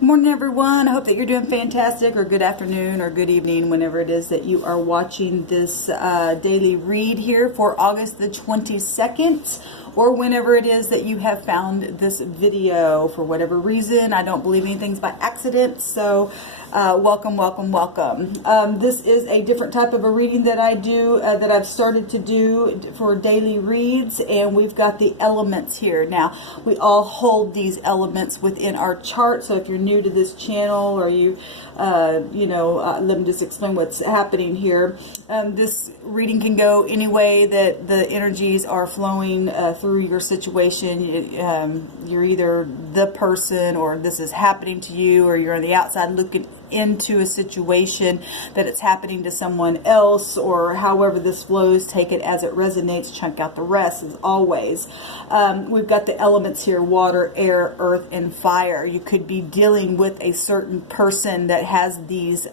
Good morning, everyone. I hope that you're doing fantastic, or good afternoon or good evening, whenever it is that you are watching this daily read here for August the 22nd, or whenever it is that you have found this video for whatever reason. I don't believe anything's by accident, so welcome, welcome, welcome. This is a different type of a reading that I do, that I've started to do for daily reads, and we've got the elements here. Now, we all hold these elements within our chart, so if you're new to this channel, or you, let me just explain what's happening here. This reading can go any way that the energies are flowing through your situation. You're either the person, or this is happening to you, or you're on the outside looking into a situation that it's happening to someone else, or however this flows. Take it as it resonates, chunk out the rest, as always. We've got the elements here: water, air, earth, and fire. You could be dealing with a certain person that has these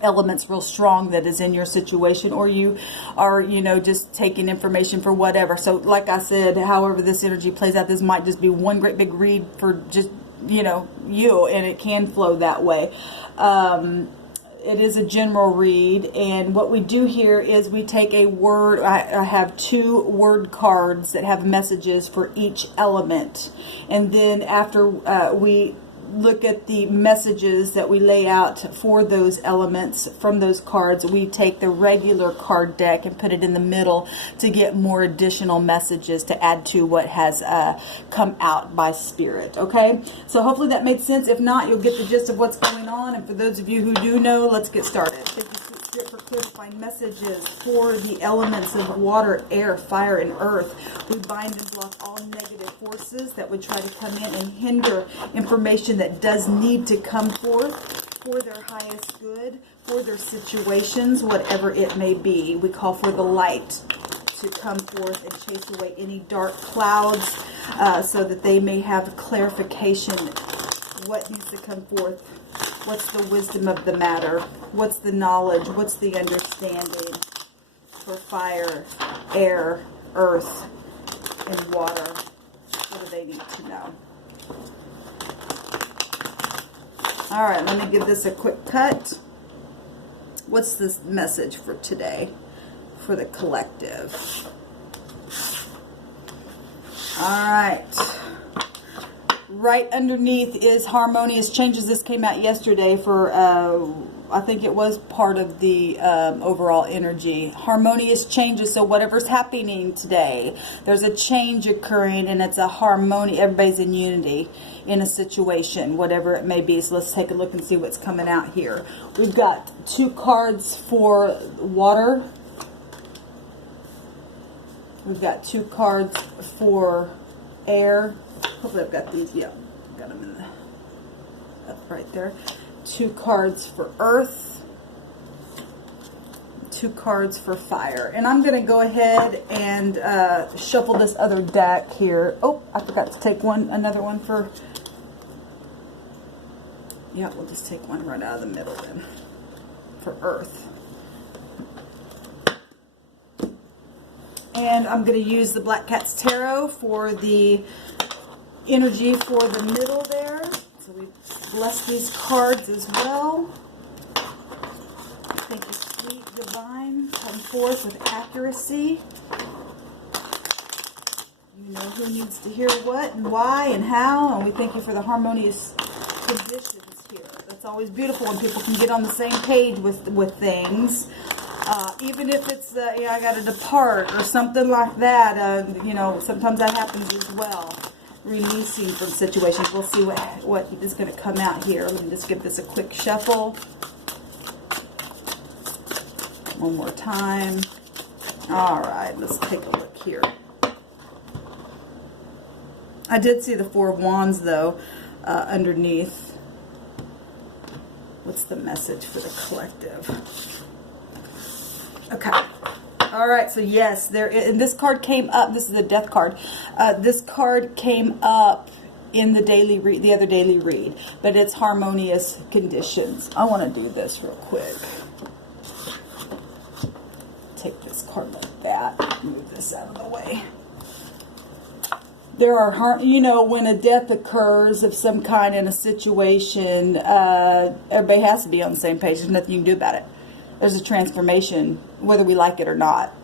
elements real strong that is in your situation, or you are, just taking information for whatever. So like I said, however this energy plays out, this might just be one great big read for just you, and it can flow that way. It is a general read, and what we do here is we take a word. I have 2 word cards that have messages for each element, and then after we look at the messages that we lay out for those elements from those cards, we take the regular card deck and put it in the middle to get more additional messages to add to what has come out by spirit. Okay, so hopefully that made sense. If not, you'll get the gist of what's going on, and for those of you who do know, let's get started. Thank you for clarifying messages for the elements of water, air, fire, and earth. We bind and block all negative forces that would try to come in and hinder information that does need to come forth for their highest good, for their situations, whatever it may be. We call for the light to come forth and chase away any dark clouds, so that they may have clarification. What needs to come forth? What's the wisdom of the matter? What's the knowledge? What's the understanding for fire, air, earth, and water? What do they need to know? All right, let me give this a quick cut. What's this message for today for the collective? All right. Right underneath is harmonious changes. This came out yesterday for, I think it was part of the overall energy. Harmonious changes. So whatever's happening today, there's a change occurring, and it's a harmony. Everybody's in unity in a situation, whatever it may be. So let's take a look and see what's coming out here. We've got 2 cards for water. We've got 2 cards for air. Hopefully I've got these. Yeah, got them in up right there. 2 cards for earth, 2 cards for fire. And I'm going to go ahead and shuffle this other deck here. Oh, I forgot to take another one for... Yeah, we'll just take one right out of the middle then for earth. And I'm going to use the Black Cat's Tarot for the energy for the middle there. So we bless these cards as well. Thank you, sweet divine. Come forth with accuracy. You know who needs to hear what and why and how. And we thank you for the harmonious conditions here. That's always beautiful when people can get on the same page with things. Even if it's, I got to depart or something like that. Sometimes that happens as well. Releasing from situations. We'll see what is going to come out here. Let me just give this a quick shuffle. One more time. All right, let's take a look here. I did see the 4 of Wands, though, underneath. What's the message for the collective? Okay. All right, so yes, and this card came up. This is a death card. This card came up in the daily read, the other daily read, but it's harmonious conditions. I want to do this real quick. Take this card like that. Move this out of the way. there are, when a death occurs of some kind in a situation, everybody has to be on the same page. There's nothing you can do about it. There's a transformation, whether we like it or not.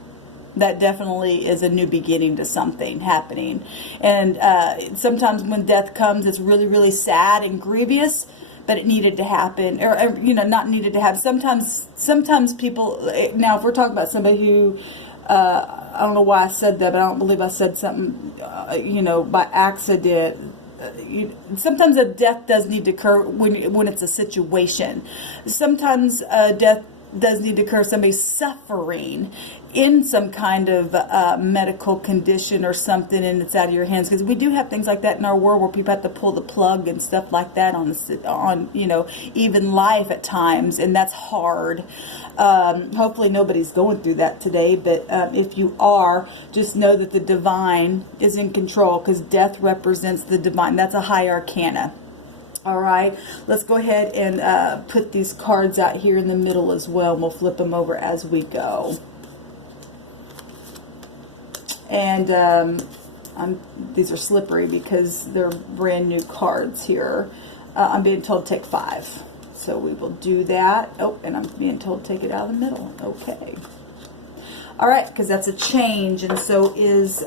That definitely is a new beginning to something happening. And sometimes when death comes, it's really, really sad and grievous, but it needed to happen, or not needed to happen. Sometimes people, now if we're talking about somebody who, I don't know why I said that, but I don't believe I said something, by accident. Sometimes a death does need to occur when it's a situation. Sometimes death does need to occur, somebody's suffering in some kind of medical condition or something, and it's out of your hands, because we do have things like that in our world where people have to pull the plug and stuff like that on even life at times, and that's hard. Hopefully nobody's going through that today, but if you are, just know that the divine is in control, because death represents the divine. That's a high arcana. All right, let's go ahead and put these cards out here in the middle as well. We'll flip them over as we go. And these are slippery because they're brand new cards here. I'm being told to take 5. So we will do that. Oh, and I'm being told to take it out of the middle. Okay. All right, because that's a change, and so is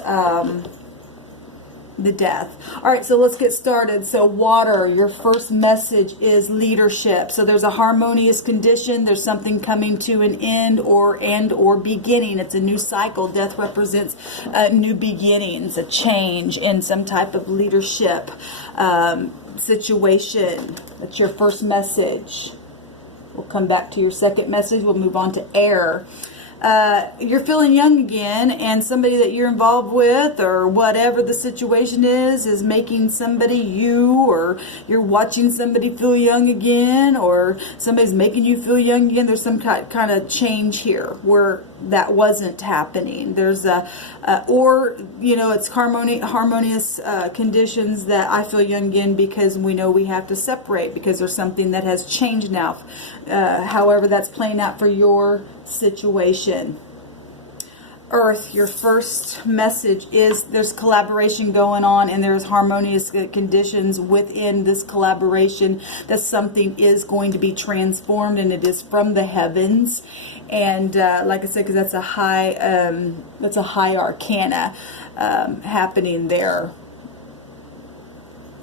the death. All right, so let's get started. So water, your first message is leadership. So there's a harmonious condition. There's something coming to an end or beginning. It's a new cycle. Death represents new beginnings, a change in some type of leadership situation. That's your first message. We'll come back to your second message. We'll move on to air. You're feeling young again, and somebody that you're involved with, or whatever the situation is making somebody or you're watching somebody feel young again, or somebody's making you feel young again. There's some kind of change here where that wasn't happening. There's it's harmonious conditions that I feel young again, because we know we have to separate because there's something that has changed now. However that's playing out for your situation. Earth, your first message is there's collaboration going on, and there's harmonious conditions within this collaboration, that something is going to be transformed, and it is from the heavens. And like I said, because that's a high arcana happening there.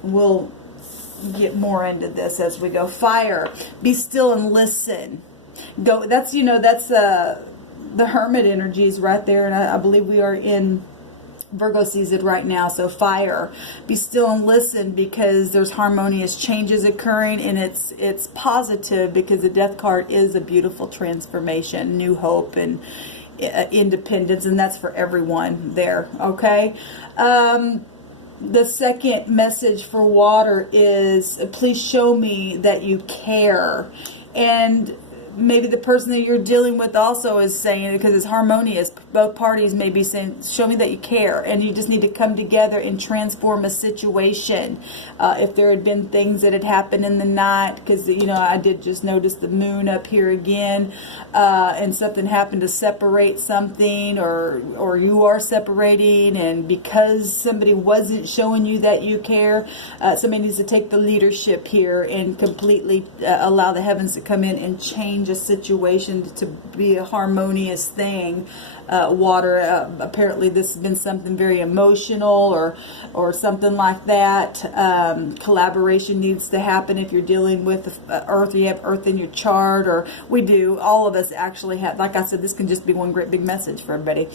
We'll get more into this as we go. Fire, be still and listen. Go. That's the hermit energies right there, and I believe we are in Virgo season right now. So fire, be still and listen, because there's harmonious changes occurring, and it's positive, because the death card is a beautiful transformation, new hope, and independence, and that's for everyone there. Okay. The second message for water is, please show me that you care. And maybe the person that you're dealing with also is saying, because it's harmonious, both parties may be saying, show me that you care, and you just need to come together and transform a situation. If there had been things that had happened in the night, because I did just notice the moon up here again, and something happened to separate something, or you are separating, and because somebody wasn't showing you that you care, somebody needs to take the leadership here and completely allow the heavens to come in and change a situation to be a harmonious thing. Water, apparently this has been something very emotional, or something like that. Collaboration needs to happen if you're dealing with earth. You have earth in your chart, or we do. All of us actually have. Like I said, this can just be one great big message for everybody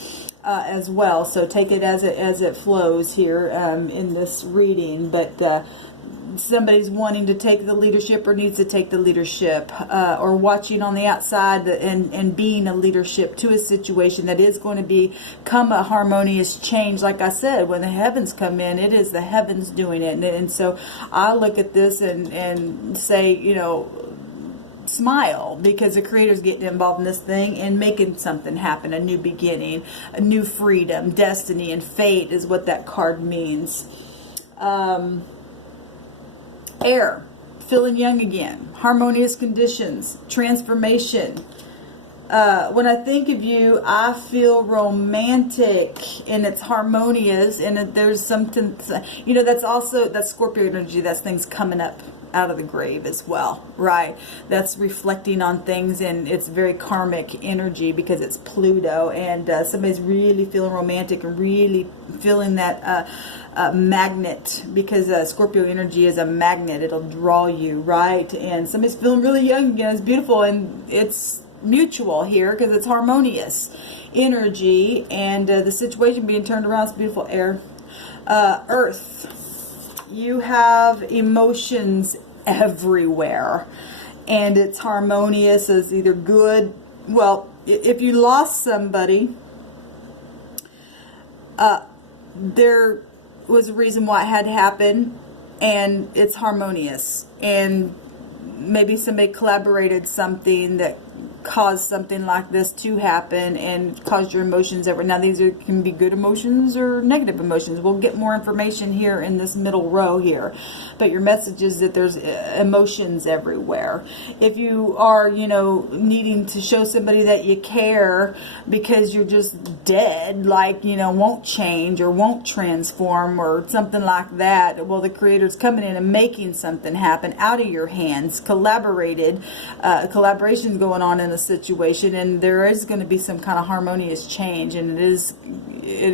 as well. So take it as it flows here in this reading. But somebody's wanting to take the leadership, or needs to take the leadership, or watching on the outside and being a leadership to a situation that is going to become a harmonious change. Like I said, when the heavens come in, it is the heavens doing it. And so I look at this and say, smile, because the Creator's getting involved in this thing and making something happen, a new beginning, a new freedom, destiny, and fate is what that card means. Air, feeling young again, harmonious conditions, transformation, when I think of you, I feel romantic, and it's harmonious, and there's something, that's Scorpio energy. That's things coming up out of the grave as well, right? That's reflecting on things, and it's very karmic energy because it's Pluto, and somebody's really feeling romantic and really feeling that magnet, because Scorpio energy is a magnet. It'll draw you, right? And somebody's feeling really young again. It's beautiful, and it's mutual here because it's harmonious energy, and the situation being turned around. It's beautiful. Air, Earth. You have emotions everywhere, and it's harmonious as either good. Well, if you lost somebody, there was a reason why it had to happen, and it's harmonious. And maybe somebody collaborated something that caused something like this to happen and caused your emotions ever. Now these can be good emotions or negative emotions. We'll get more information here in this middle row here, but your message is that there's emotions everywhere. If you are, needing to show somebody that you care because you're just dead, like, won't change or won't transform or something like that, well, the Creator's coming in and making something happen out of your hands. Collaboration's going on in a situation, and there is going to be some kind of harmonious change, and it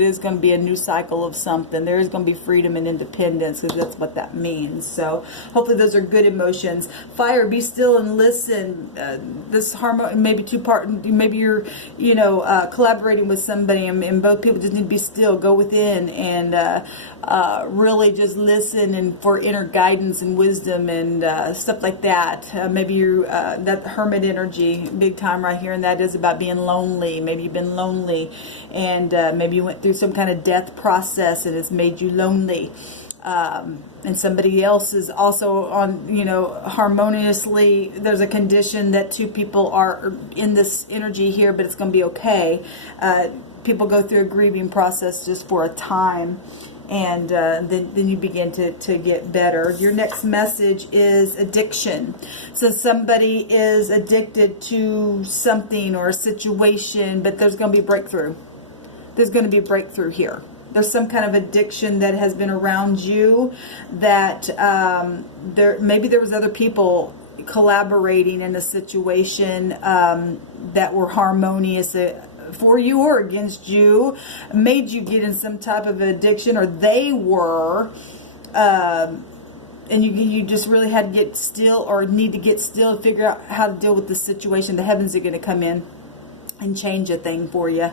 is going to be a new cycle of something. There is going to be freedom and independence, because that's what that means. So hopefully those are good emotions. Fire, be still and listen. This harmony, maybe maybe you're collaborating with somebody, and both people just need to be still, go within, and really just listen, and for inner guidance and wisdom and stuff like that. Maybe you're that hermit energy big time right here, and that is about being lonely. Maybe you've been lonely, and maybe you went through some kind of death process and it's made you lonely. And somebody else is also on, harmoniously. There's a condition that two people are in this energy here, but it's going to be okay. People go through a grieving process just for a time, and then you begin to get better. Your next message is addiction. So somebody is addicted to something or a situation, but there's going to be breakthrough. There's going to be breakthrough here. There's some kind of addiction that has been around you, that maybe there was other people collaborating in a situation that were harmonious for you or against you, made you get in some type of addiction, or they were, and you just really had to get still, or need to get still and figure out how to deal with the situation. The heavens are going to come in and change a thing for you.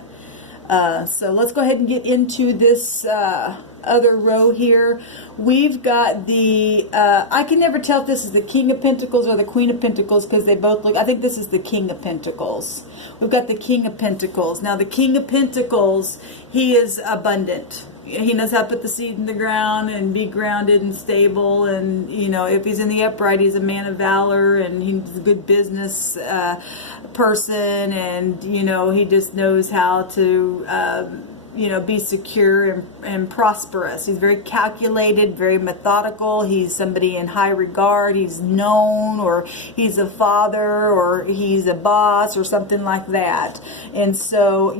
So let's go ahead and get into this other row here. We've got the, I can never tell if this is the King of Pentacles or the Queen of Pentacles, because they both look, I think this is the King of Pentacles. We've got the King of Pentacles. Now the King of Pentacles, he is abundant. He knows how to put the seed in the ground and be grounded and stable. And, if he's in the upright, he's a man of valor, and he's a good business person. And, he just knows how to, be secure and prosperous. He's very calculated, very methodical. He's somebody in high regard. He's known, or he's a father, or he's a boss, or something like that. And so,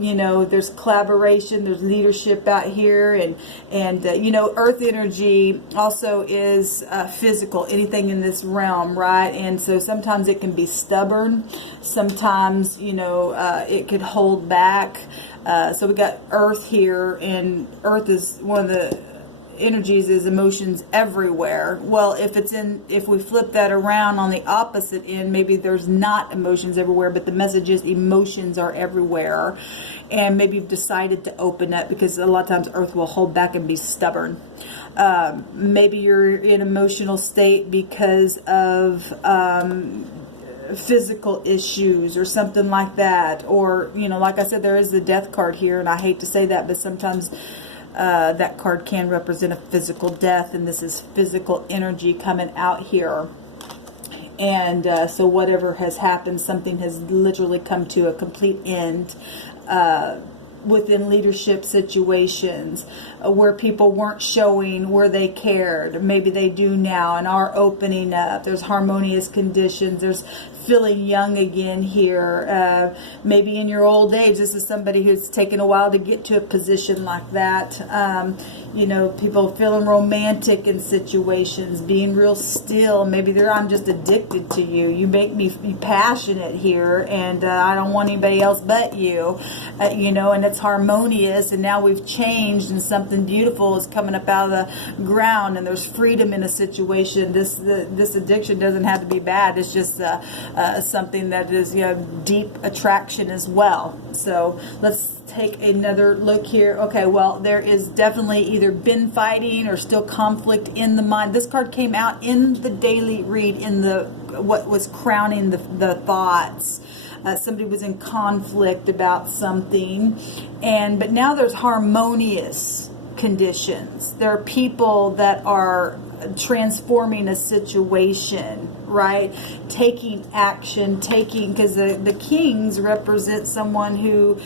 there's collaboration, there's leadership out here, and Earth energy also is physical, anything in this realm, right? And so sometimes it can be stubborn. Sometimes, it could hold back. So we got Earth here, and Earth is one of the energies, is emotions everywhere. Well, if we flip that around on the opposite end, maybe there's not emotions everywhere, but the message is emotions are everywhere. And maybe you've decided to open up, because a lot of times Earth will hold back and be stubborn. Maybe you're in emotional state because of physical issues or something like that, or like I said, there is the death card here, and I hate to say that, but sometimes that card can represent a physical death, and this is physical energy coming out here. And so whatever has happened, something has literally come to a complete end. within leadership situations where people weren't showing where they cared. Maybe they do now and are opening up. There's harmonious conditions. There's feeling young again here. Maybe in your old age, this is somebody who's taken a while to get to a position like that. People feeling romantic in situations, being real still. Maybe I'm just addicted to you. You make me passionate here, and I don't want anybody else but you. And it's harmonious, and now we've changed, and something beautiful is coming up out of the ground, and there's freedom in a situation. This addiction doesn't have to be bad. It's just something that is deep attraction as well. So let's take another look here. Okay, well, there is definitely either been fighting or still conflict in the mind. This card came out in the daily read in what was crowning the thoughts. Somebody was in conflict about something, but now there's harmonious conditions. There are people that are transforming a situation, right? Taking action, because the kings represent someone who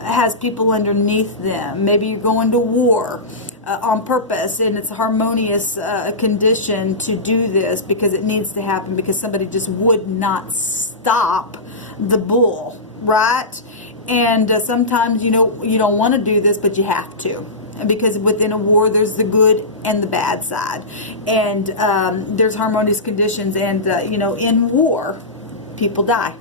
has people underneath them. Maybe you're going to war on purpose, and it's a harmonious condition to do this because it needs to happen, because somebody just would not stop the bull, right? And sometimes you don't want to do this, but you have to, because within a war there's the good and the bad side, and there's harmonious conditions, and in war people die.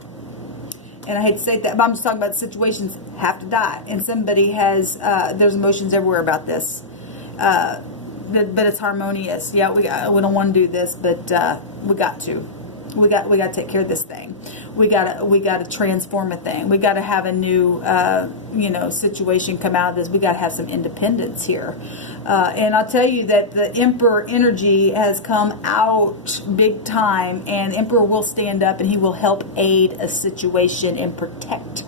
And I hate to say that, but I'm just talking about situations have to die, and somebody has there's emotions everywhere about this, but it's harmonious. Yeah, we don't want to do this, but we got to take care of this thing. We gotta transform a thing. We gotta have a new situation come out of this. We gotta have some independence here. And I'll tell you that the Emperor energy has come out big time, and Emperor will stand up and he will help aid a situation and protect.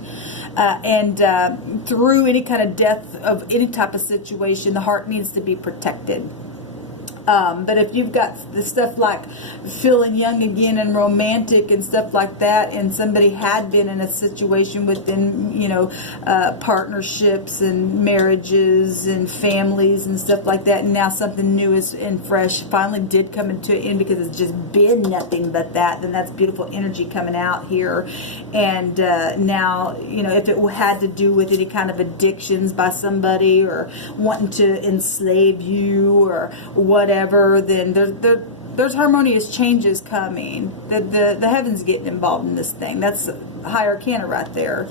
Through any kind of death of any type of situation, the heart needs to be protected. But if you've got the stuff like feeling young again and romantic and stuff like that, and somebody had been in a situation within, partnerships and marriages and families and stuff like that, and now something new and fresh finally did come into an end because it's just been nothing but that, then that's beautiful energy coming out here. And now, if it had to do with any kind of addictions by somebody or wanting to enslave you or whatever, then there's harmonious changes coming. The heavens getting involved in this thing. That's high arcana right there.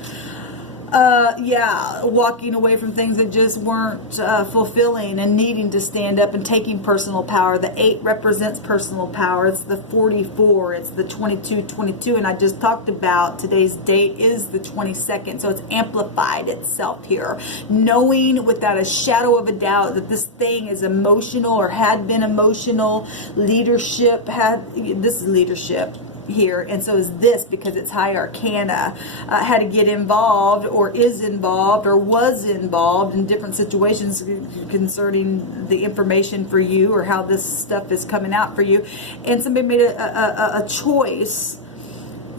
Walking away from things that just weren't fulfilling and needing to stand up and taking personal power. The 8 represents personal power. It's the 44. It's the 22, and I just talked about today's date is the 22nd, so it's amplified itself here. Knowing without a shadow of a doubt that this thing is emotional or had been emotional. This is leadership here, and so is this, because it's high arcana, had to get involved or is involved or was involved in different situations concerning the information for you or how this stuff is coming out for you, and somebody made a choice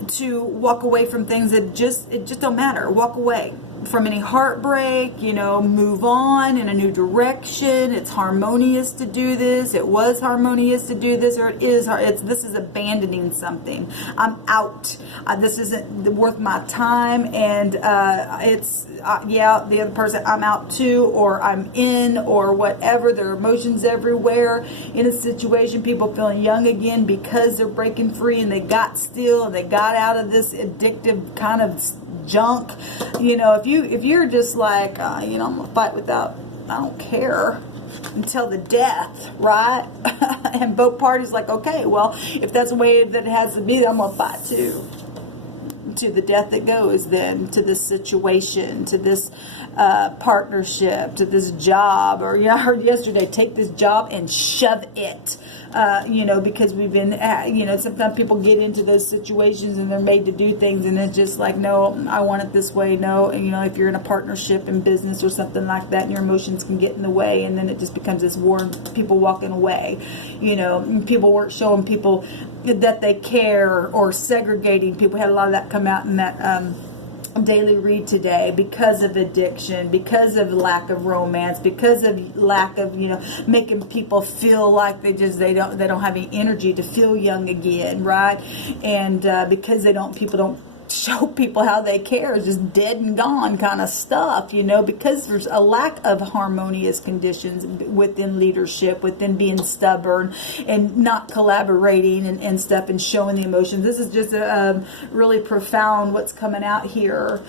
to walk away from things that just don't matter. Walk away from any heartbreak, move on in a new direction. It's harmonious to do this. It was harmonious to do this, or this is abandoning something. I'm out. This isn't worth my time, and the other person, I'm out too, or I'm in, or whatever. There are emotions everywhere in a situation. People feeling young again because they're breaking free, and they got still, and they got out of this addictive kind of junk. If you're just like I'm gonna fight without, I don't care until the death, right? And both parties like, okay, well, if that's the way that it has to be, then I'm gonna fight too, to the death that goes, then to this situation, to this partnership, to this job. Or I heard yesterday, take this job and shove it. Because we've been, sometimes people get into those situations and they're made to do things, and it's just like, no, I want it this way. No, and, if you're in a partnership in business or something like that, and your emotions can get in the way, and then it just becomes this war and people walking away. People weren't showing people that they care, or segregating people. We had a lot of that come out in that daily read today because of addiction, because of lack of romance, because of lack of, making people feel like they don't have any energy to feel young again, right? And because people don't show people how they care, is just dead and gone kind of stuff, because there's a lack of harmonious conditions within leadership, within being stubborn and not collaborating and stuff and showing the emotions. This is just really profound what's coming out here.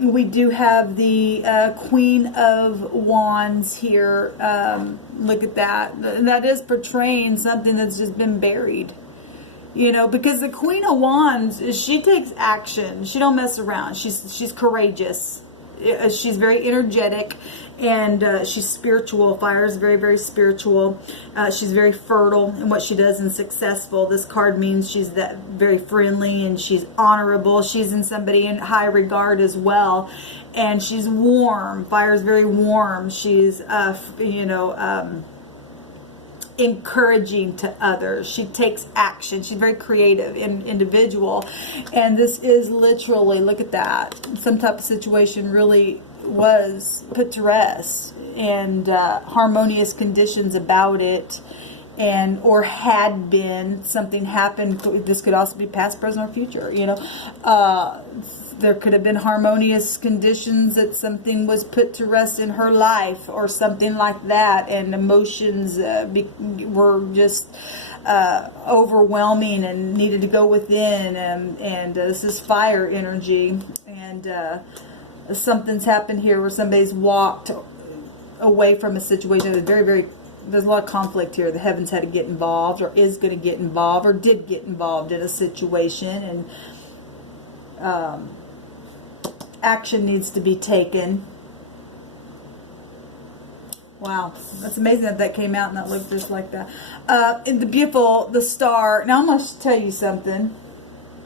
We do have the Queen of Wands here. Look at that. That is portraying something that's just been buried. Because the Queen of Wands, she takes action. She don't mess around. She's courageous. She's very energetic, and she's spiritual. Fire is very, very spiritual. She's very fertile in what she does and successful. This card means she's that very friendly and she's honorable. She's in somebody in high regard as well, and she's warm. Fire is very warm. She's encouraging to others. She takes action. She's very creative individual, and this is literally, look at that, some type of situation really was put to rest, and harmonious conditions about it, and or had been, something happened. This could also be past, present, or future. There could have been harmonious conditions that something was put to rest in her life or something like that, and emotions were just overwhelming and needed to go within, and this is fire energy, and something's happened here where somebody's walked away from a situation that was very, very, there's a lot of conflict here. The heavens had to get involved, or is going to get involved, or did get involved in a situation, and action needs to be taken. Wow, that's amazing that came out and that looked just like that. And the star. Now I'm going to tell you something.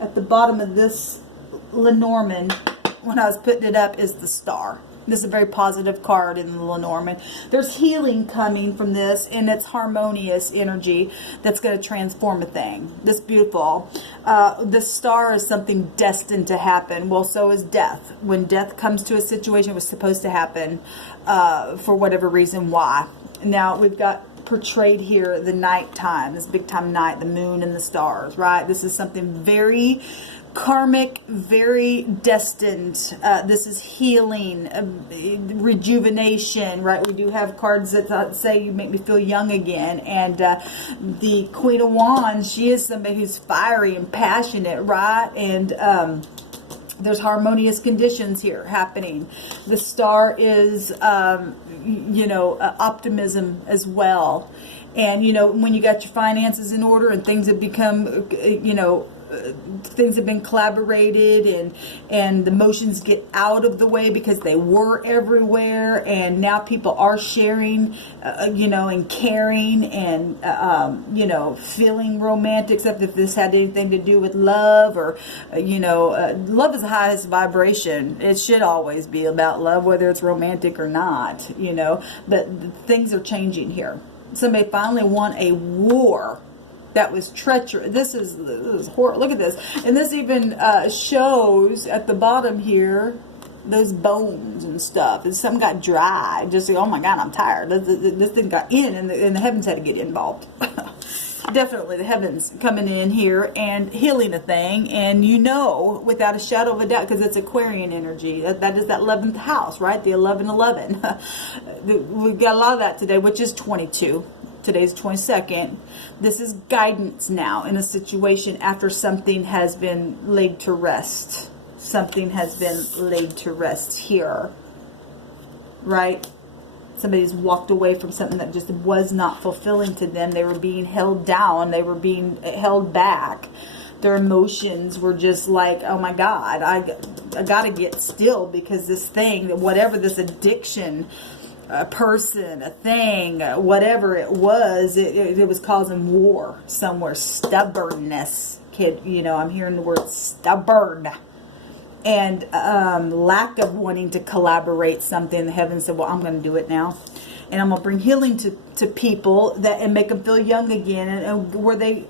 At the bottom of this Lenormand, when I was putting it up, is the star. This is a very positive card in the Lenormand. There's healing coming from this, and it's harmonious energy that's going to transform a thing. This beautiful. The star is something destined to happen. Well, so is death. When death comes to a situation, it was supposed to happen for whatever reason. Why? Now, we've got portrayed here the nighttime, this big time night, the moon and the stars, right? This is something very karmic, very destined. This is healing, rejuvenation, right? We do have cards that say you make me feel young again, and the Queen of Wands, she is somebody who's fiery and passionate, right? And there's harmonious conditions here happening. The star is optimism as well, and when you got your finances in order and things have become things have been collaborated, and the emotions get out of the way because they were everywhere, and now people are sharing and caring, and feeling romantic, except if this had anything to do with love, or love is the highest vibration. It should always be about love, whether it's romantic or not, but things are changing here. Somebody finally won a war that was treacherous. This is horrible. Look at this. And this even shows at the bottom here those bones and stuff. And some got dry. Just oh my God, I'm tired. This thing got in, and the heavens had to get involved. Definitely the heavens coming in here and healing a thing. And without a shadow of a doubt, because it's Aquarian energy. That is that 11th house, right? The 1111. We've got a lot of that today, which is 22. Today's 22nd. This is guidance now in a situation after something has been laid to rest. Something has been laid to rest here. Right? Somebody's walked away from something that just was not fulfilling to them. They were being held down. They were being held back. Their emotions were just like, oh my God, I got to get still, because this thing, whatever this addiction, a person, a thing, whatever it was causing war somewhere. Stubbornness, kid. I'm hearing the word stubborn, and lack of wanting to collaborate something. The heavens said, well, I'm going to do it now, and I'm going to bring healing to people and make them feel young again, and where they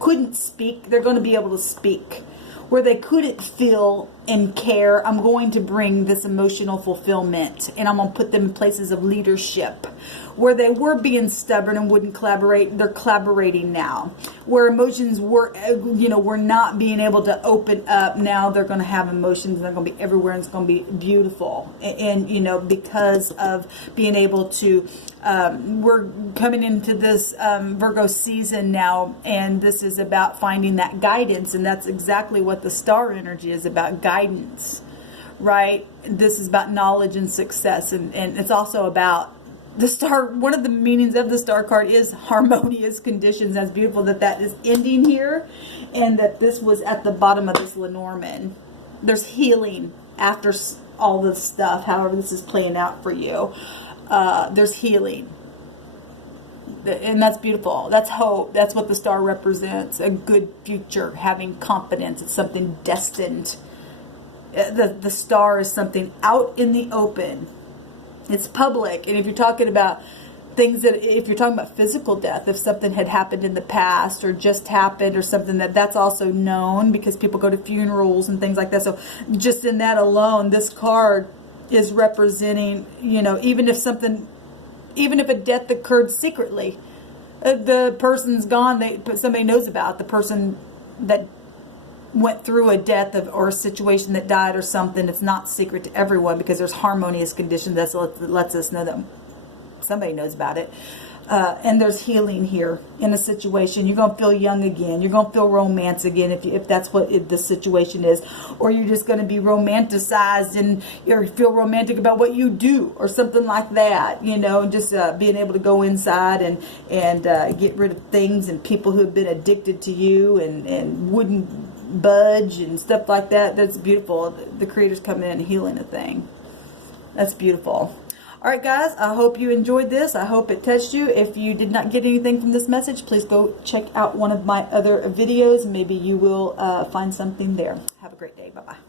couldn't speak, they're going to be able to speak. where they couldn't feel and care. I'm going to bring this emotional fulfillment, and I'm going to put them in places of leadership. Where they were being stubborn and wouldn't collaborate, they're collaborating now. Where emotions were, were not being able to open up, now they're going to have emotions, and they're going to be everywhere, and it's going to be beautiful. And because of being able to, we're coming into this Virgo season now, and this is about finding that guidance, and that's exactly what the star energy is about, guidance, right? This is about knowledge and success, and it's also about the star. One of the meanings of the star card is harmonious conditions. That's beautiful that is ending here, and that this was at the bottom of this Lenormand. There's healing after all this stuff, however this is playing out for you. There's healing, and that's beautiful. That's hope. That's what the star represents, a good future, having confidence. It's something destined. The star is something out in the open. It's public. And if you're talking about things if you're talking about physical death, if something had happened in the past or just happened or something, that's also known because people go to funerals and things like that. So just in that alone, this card is representing, even if a death occurred secretly, the person's gone, somebody knows about the person that went through a death or a situation that died or something. It's not secret to everyone because there's harmonious conditions that lets us know that somebody knows about it. And there's healing here in a situation. You're going to feel young again. You're going to feel romance again if that's what the situation is. Or you're just going to be romanticized and you feel romantic about what you do or something like that. Just being able to go inside and get rid of things and people who have been addicted to you and wouldn't budge and stuff like that. That's beautiful. The creator's coming in and healing a thing. That's beautiful. All right, guys, I hope you enjoyed this. I hope it touched you. If you did not get anything from this message, please go check out one of my other videos. Maybe you will find something there. Have a great day. Bye-bye.